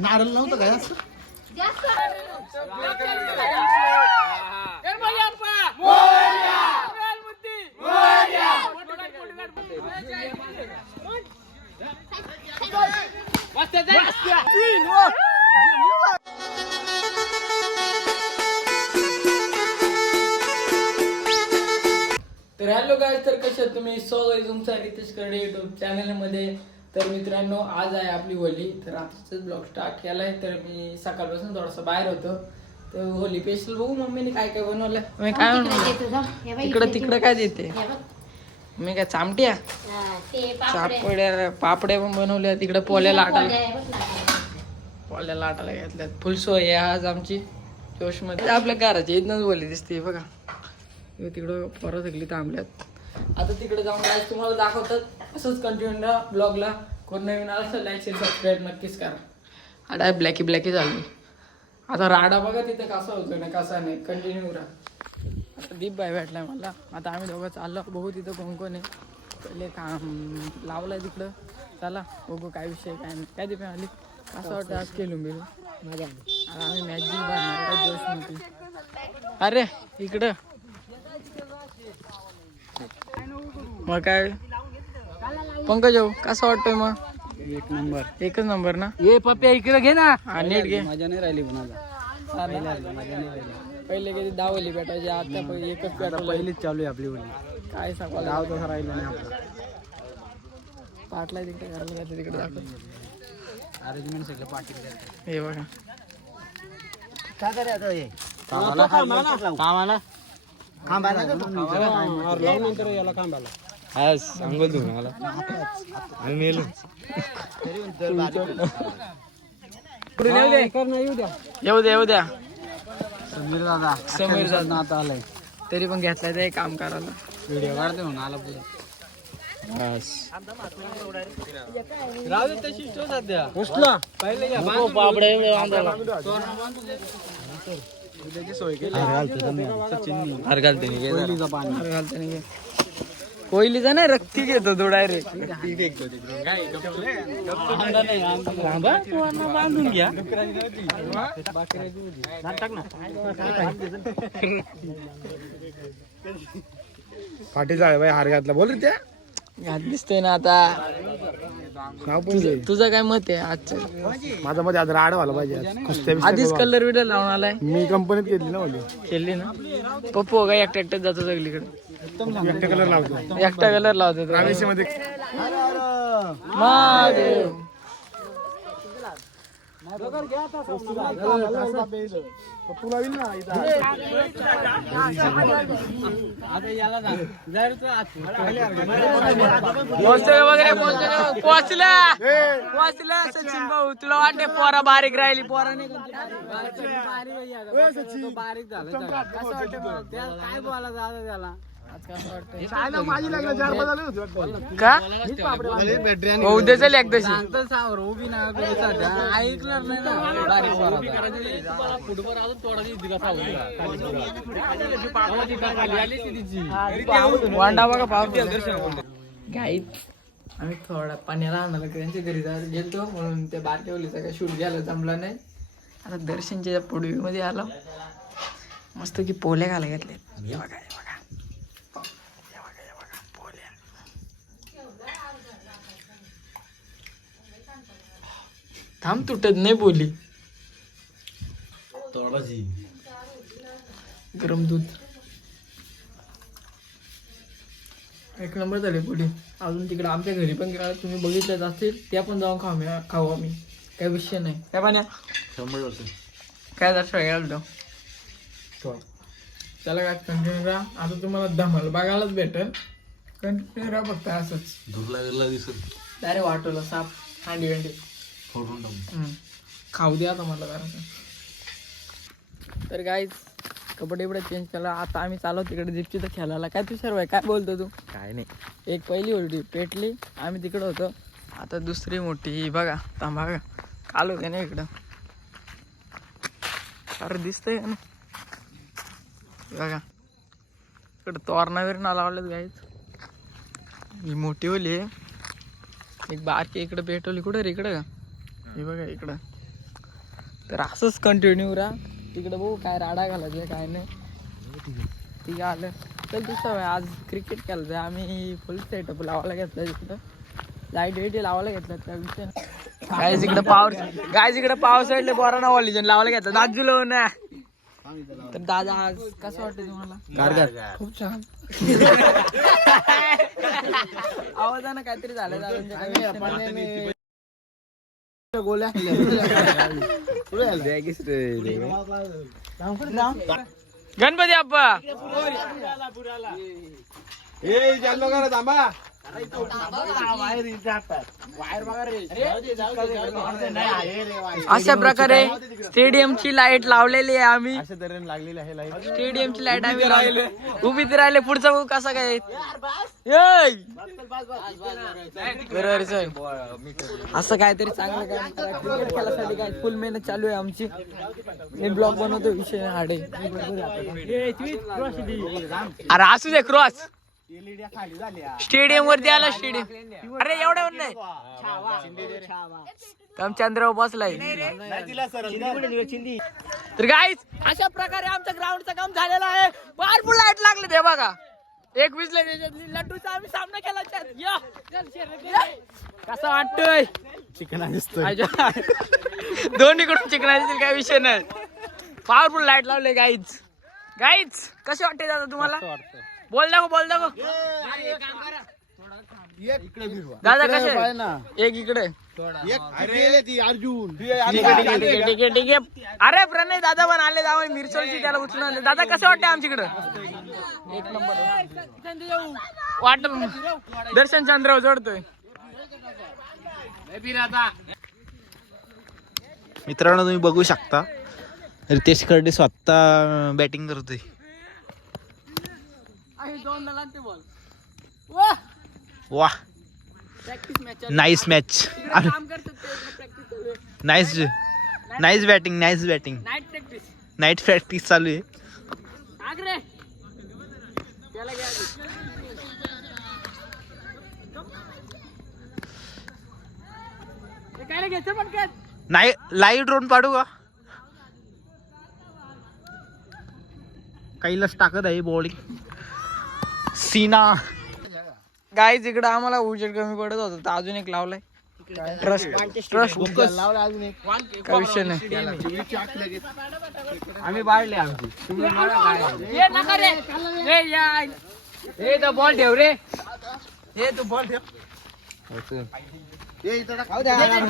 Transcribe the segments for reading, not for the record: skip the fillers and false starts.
नारळ नव्हतं काय असं तर हॅलो गाईज, तर कसे आहात तुम्ही? स्वागत तुमचं रितेश करडे युट्यूब चॅनलमध्ये. तर मित्रांनो, आज आहे आपली होली. तर आजचाच ब्लॉग स्टार्ट केला आहे. तर मी सकाळपासून थोडासा बाहेर होतो. तर होली स्पेशल बघू मम्मीने काय काय बनवलं. मी काय बनवलं इकडं तिकडं काय देते मी काय चामट्या पापड्या पण बनवल्या. तिकडं पोल्या लाटायला घेतल्यात. फुल सोय आहे आज आमची जोशमध्ये. आपल्या घराची इथनच बोली दिसते बघा. तिकडं परत सगळी थांबल्यात. आता तिकडे जाऊन आज तुम्हाला दाखवतात. असंच कंटिन्यू राहा ब्लॉगला. कोण नवीन आलं तर लाईक शेअर सबस्क्राईब नक्कीच करा. आता ब्लॅकी झाली. आता राडा बघा तिथं कसा होतोय ना कसा नाही. कंटिन्यू राहा. आता दीप बाय भेटलाय मला. आता आम्ही दोघं चाललो बघू तिथं कोण आहे. पहिले काम लावलंय तिकडं. चला बघू काय विषय काय नाही. काय दीप आली असं वाटतं आज केलून बिलू मजा आली. आता आम्ही मॅच जिंक मारणार जोश मध्ये. अरे इकडं मग काय पंकज भाऊ कसं वाटतोय मग? एक नंबर. एकच नंबर ना. ये पप्प्या इकडे घे ना. नीट घे. मजा नाही राहिली पहिले कधी दावली भेटायची. आता एकच पहिलीच चालू आहे आपली होली. काय सांगा गाव तसं राहिलं नाही आपलं. पाटला तिकडे घराला तिकडे दाखव. अरेंजमेंट सगळं पाठी हे बघा काय करायचं हे कामाला नंतर याला खांबाला आज सांगू तू मला मेलो येऊ द्या समीर दादा आता आलाय. तरी पण घेतलाय ते काम करायला. व्हिडिओ काढते म्हणून आला पुढे. सध्या सोय केली. कोयलीचा नाही रक्ती घेतो तो डायरेक्ट. बांधून घ्या. पाठी जाळे बाई हार घातला बोल रे त्या घात दिसतोय ना आता. तुझं काय मत आहे आजचं? माझा मध्ये आज राड व्हायला पाहिजे. आधीच कलर विडर लावून आलाय. मी कंपनीत घेतली ना होली. केली ना. पप्पू काय एकटा एकटाच जातो सगळीकडे. एकटा कलर लावतो. एकटा कलर लावतो रामेश्वरमध्ये. पोचल्या सचिन भाऊ. तुला वाटते पोरा बारीक राहिली. पोरा नाही बारीक झालं काय बोला दादा त्याला उद्या चल एकदाशी. ऐकणार वांडा बघा पावती गाईत. आम्ही थोडा पाण्याला आणला त्यांच्या घरी गेलतो म्हणून त्या बारक्या ओलीचा काय शूट घ्यायला जमला नाही. आता दर्शनच्या पुडवीमध्ये आलो. मस्त की पोल्या घाला घेतल्या. थांब तुटत नाही बोली. गरम दूध एक नंबर झाले बोली. अजून तिकडे आमच्या घरी पण तुम्ही बघितलंच असतील. त्या पण जाऊन खाऊ आम्ही. काही विषय नाही. काय पाण्या काय दर्शन घ्यायला त्याला काय कंटिन्यू राहा. आता तुम्हाला धमाल बघायलाच भेटेल. कंटिन्यू राहा फक्त असंच. डायरेक्ट वाटवलं साप हांडी खाऊ द्या आता मला करायचं. तर गाईज कपडे एवढे चेंज केला. आता आम्ही चालू तिकडे दीपची तर खेळायला. काय तुषार भाई काय बोलतो तू? काय नाही. एक पहिली होती पेटली. आम्ही तिकडं होतो. आता दुसरी मोठी बघा. थांबा काल होते ना इकडं. अरे दिसतंय ना बघा. इकडं तोरणा बिरणा लावलेत गाईज. ही मोठी होली आहे, एक बारकी इकडे पेटवली. कुठं रे? इकडं का? हे बघा इकडं. तर असंच कंटिन्यू राहा. तिकडं बघू काय राडा घालायचं काय नाही. ठीक आलं तर दुसरं आज क्रिकेट खेळायचं. आम्ही फुल सेटअप लावायला घेतलं तिकडं. लाईट वेट लावायला घेतलं त्या विषय. काय इकडं पाऊस साईडले बोराना वॉलिजन लावायला घेतलं. दाजू लाव ना. तर दादा आज कसं वाटतं तुम्हाला? खूप छान. आवाजानं काहीतरी झालं गणपती बाप्पा. अशा प्रकारे स्टेडियमची लाईट लावलेली आहे आम्ही. स्टेडियमची लाईट आम्ही राहिले उभी राहिले. पुढचा भाऊ कसा काय बरोबर सर. असं काहीतरी चांगलं काम क्रिकेट खेळासाठी काय फुल मेहनत चालू आहे आमची. मी ब्लॉग बनवतो विषय हाडे. अरे असू दे क्रॉस. स्टेडियम वरती आला स्टेडियम. अरे एवढ्या नाही काम चंद्रावर बसलाय. तर गाईज अशा प्रकारे आमच्या ग्राउंडचं काम झालेलं आहे. भरपूर लाईट लागले ते बघा. एक विजले लड्डूचा आम्ही सामना केला. कसा वाटतोय? चिकना दिसतोय. दोन्हीकडून चिकना दिसतील काय विषय नाही. पॉवरफुल लाईट लावले गाईज. कसे वाटते दादा तुम्हाला? बोल दाखव दादा कसे? एक इकडे अर्जुन. ठीक आहे. अरे प्रणय दादा पण आले. जाऊ मिरचोलची त्याला उचलून आले. दादा कसं वाटतं आमच्याकडं? एक नंबर वाटत. दर्शन चंद्रावर जोडतोय. मित्रांनो तुम्ही बघू शकता रितेश खर्डे स्वतः बॅटिंग करतोय. वाह nice match. Nice batting. Night practice चालू आहे. नाही लाईव्ह ड्रोन पाडू का? काहीलाच टाकत आहे बॉलिंग. सीना गाईज इकडं आम्हाला उजेड कमी पडत होता तर अजून एक लावलाय. ट्रस्ट काय विषय नाही. आम्ही बाळले आमची. बॉल ठेव रे. तू बॉल ठेव.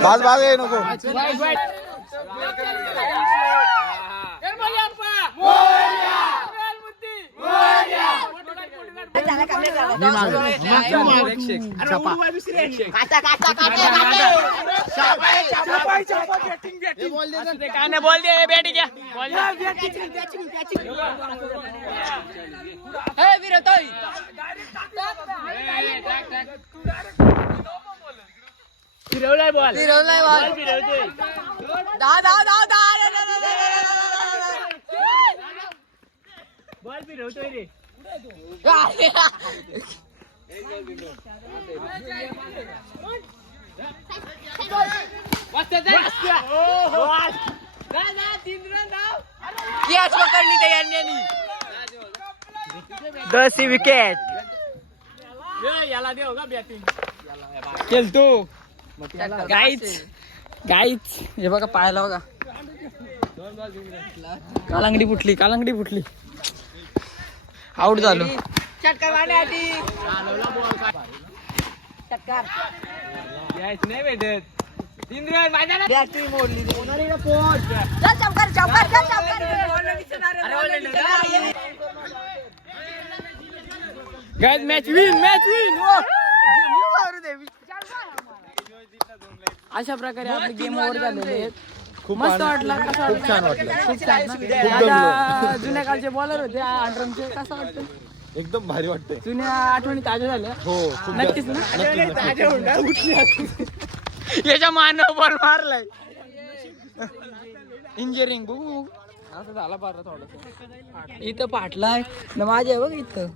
बाज ये नको. बोल दे बॅटिंग घ्या. फिरवलाय बॉल. बॉल फिरवतोय रे. कॅच पकडली त्या यांनी. 10 विकेट. याला देऊ का बॅटिंग खेळतो. गाईच हे बघा पाहायला बघा. कालांगडी फुटली. आउट झालो. नाही भेटत. 3 रन माझ्या मोडली. Match win. अशा प्रकारे आपली गेम ओव्हर झालेली आहे. मस्त वाटला. खूप छान वाटलं. जुन्या काळचे बॉलर होते अंडरमचे. कसं वाटतं? एकदम भारी वाटतंय. जुन्या आठवणी ताज्या झाल्या. हो नक्कीच ना. याच्या मानव बॉल मारलाय. इंजिनिअरिंग बघू असं झाला बरं. थोडस इथं पाटलाय ना माझ्या बघ. इथं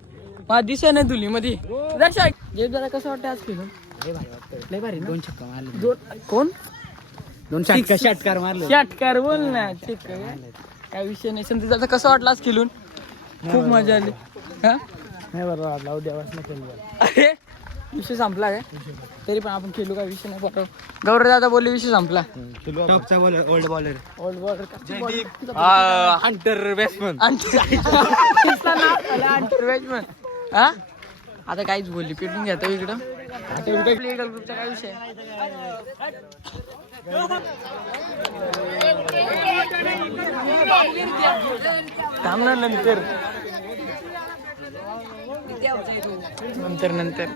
मला दिसे नाही धुली मध्ये दर्शक जे जरा कसं वाटतं आज फिरून लय भारी ना? 2 छक्का मारले. कोण 2 षटकार मारले. षटकार बोल ना ठीक आहे काय विषय नाही. संदीप आता कसं वाटलं आज खेळून? खूप मजा आली. हा नाही बरोबर लावू द्यावाच नाही. अरे विषय संपला काय तरी पण आपण खेळू काय विषय नाही. बरोबर गौरव दादा बोलले विषय संपला. टॉपचा bowler old bowler old bowler hunter batsman. Batsman हा आता काहीच बोलली पेटून घेतो इकडं. ग्रुपचा काय विषय थांबणार नंतर नंतर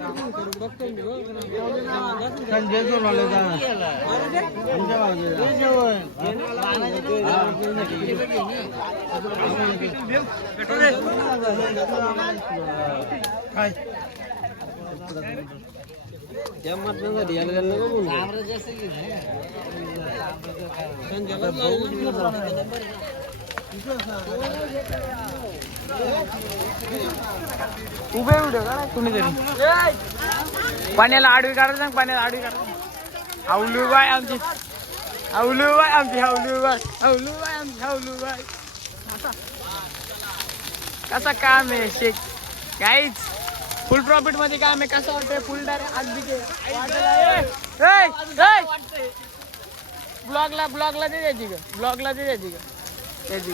उभे उभे का कुणीतरी पाण्याला आडवी काढा सांग. पाण्याला आडवी काढा. हावलूबाई आमची हावलूबाई आमची हावलूबाई हावलूबाई आमची हावलूबाई. कसा काम आहे शेख काहीच फुल प्रॉफिट मध्ये काम आहे. कसं वाटतंय फुल डायरेक्ट आज ब्लॉगला दे द्यायची का ब्लॉगला दे द्यायची का त्याची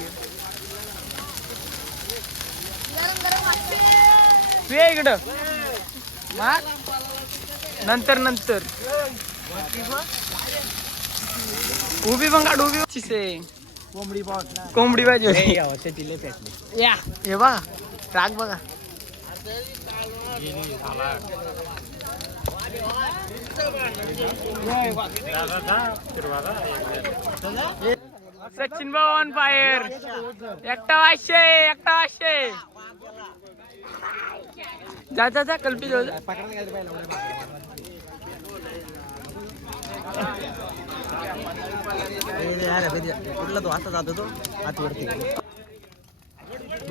तू ये इकडं नंतर उभी पण काढ उभी कोंबडी पाहिजे या हे बघा राग बघा. सचिन भाऊ ऑन फायर. एकटा 500 जा कल्पी जाऊ. कुठला तो आता जातो तो आतवरती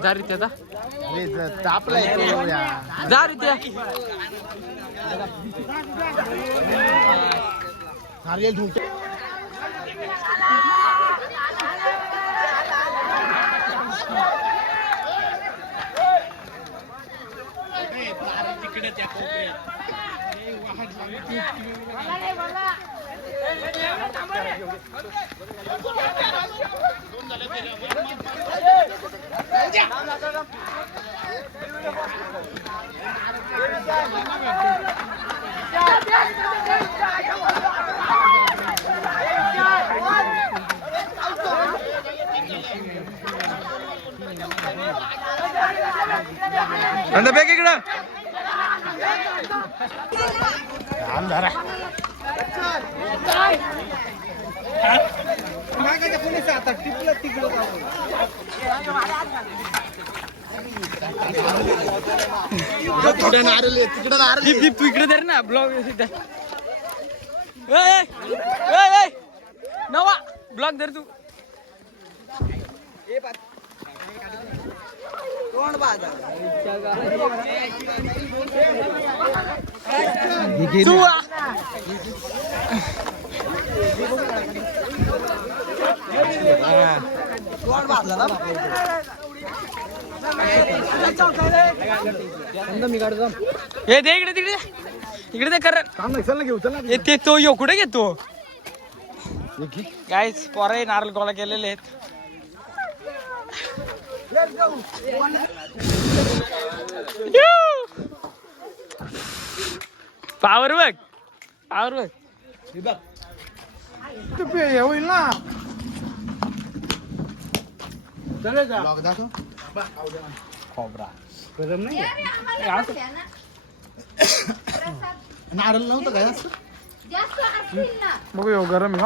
जा रे त्या तापलाय जा रे त्या बॅग इकडं आमदार तू इकडे धर ना ब्लॉग नवा ब्लॉग धर तू. मी काढतो हे दे इकडे तिकडे ते कर काम नाही. चल ना घेऊ चल ना. ते तो यो कुठे घेतो गाईस पोरे नारळ गोळा केलेले आहेत. पावर बघ होईल ना. खोबरा गरम नाही नारळ नव्हतं काय बघू गरम आहे.